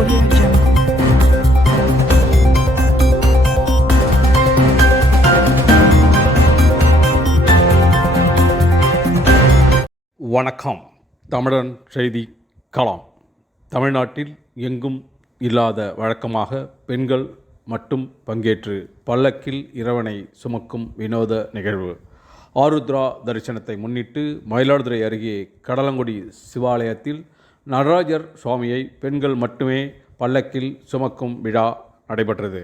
Audio Jungle. வணக்கம். தமிழன் செய்தி களம். தமிழ்நாட்டில் எங்கும் இல்லாத வழக்கமாக பெண்கள் மட்டும் பங்கேற்று பல்லக்கில் இறைவனை சுமக்கும் வினோத நிகழ்வு. ஆருத்ரா தரிசனத்தை முன்னிட்டு மயிலாடுதுறை அருகே கடலங்குடி சிவாலயத்தில் நடராஜர் சுவாமியை பெண்கள் மட்டுமே பல்லக்கில் சுமக்கும் விழா நடைபெற்றது.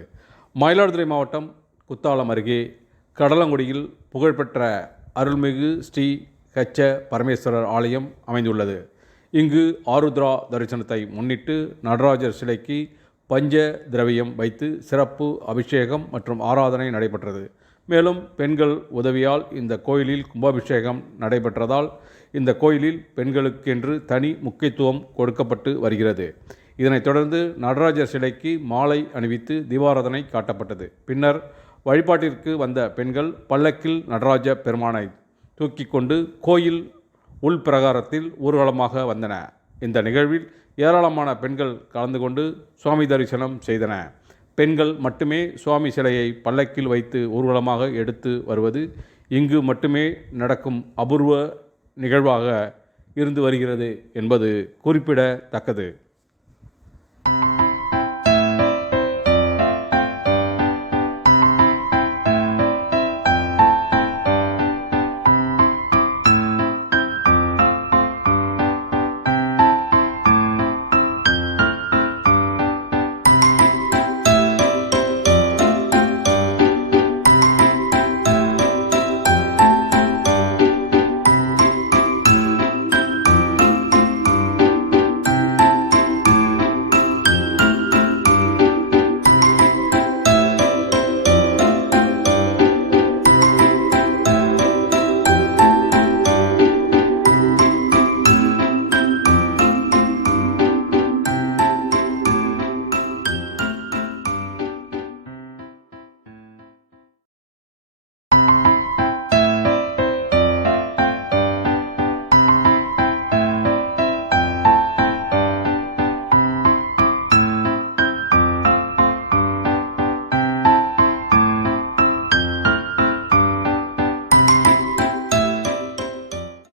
மயிலாடுதுறை மாவட்டம் குத்தாலம் அருகே கடலங்குடியில் புகழ்பெற்ற அருள்மிகு ஸ்ரீ கச்ச பரமேஸ்வரர் ஆலயம் அமைந்துள்ளது. இங்கு ஆருத்ரா தரிசனத்தை முன்னிட்டு நடராஜர் சிலைக்கு பஞ்ச திரவியம் வைத்து சிறப்பு அபிஷேகம் மற்றும் ஆராதனை நடைபெற்றது. மேலும் பெண்கள் உதவியால் இந்த கோயிலில் கும்பாபிஷேகம் நடைபெற்றதால் இந்த கோயிலில் பெண்களுக்கென்று தனி முக்கியத்துவம் கொடுக்கப்பட்டு வருகிறது. இதனைத் தொடர்ந்து நடராஜர் சிலைக்கு மாலை அணிவித்து தீபாராதனை காட்டப்பட்டது. பின்னர் வழிபாட்டிற்கு வந்த பெண்கள் பல்லக்கில் நடராஜ பெருமானை தூக்கி கொண்டு கோயில் உள்பிரகாரத்தில் ஊர்வலமாக வந்தன. இந்த நிகழ்வில் ஏராளமான பெண்கள் கலந்து கொண்டு சுவாமி தரிசனம் செய்தன. பெண்கள் மட்டுமே சுவாமி சிலையை பல்லக்கில் வைத்து ஊர்வலமாக எடுத்து வருவது இங்கு மட்டுமே நடக்கும் அபூர்வ நிகழ்வாக இருந்து வருகிறது என்பது குறிப்பிடத்தக்கது.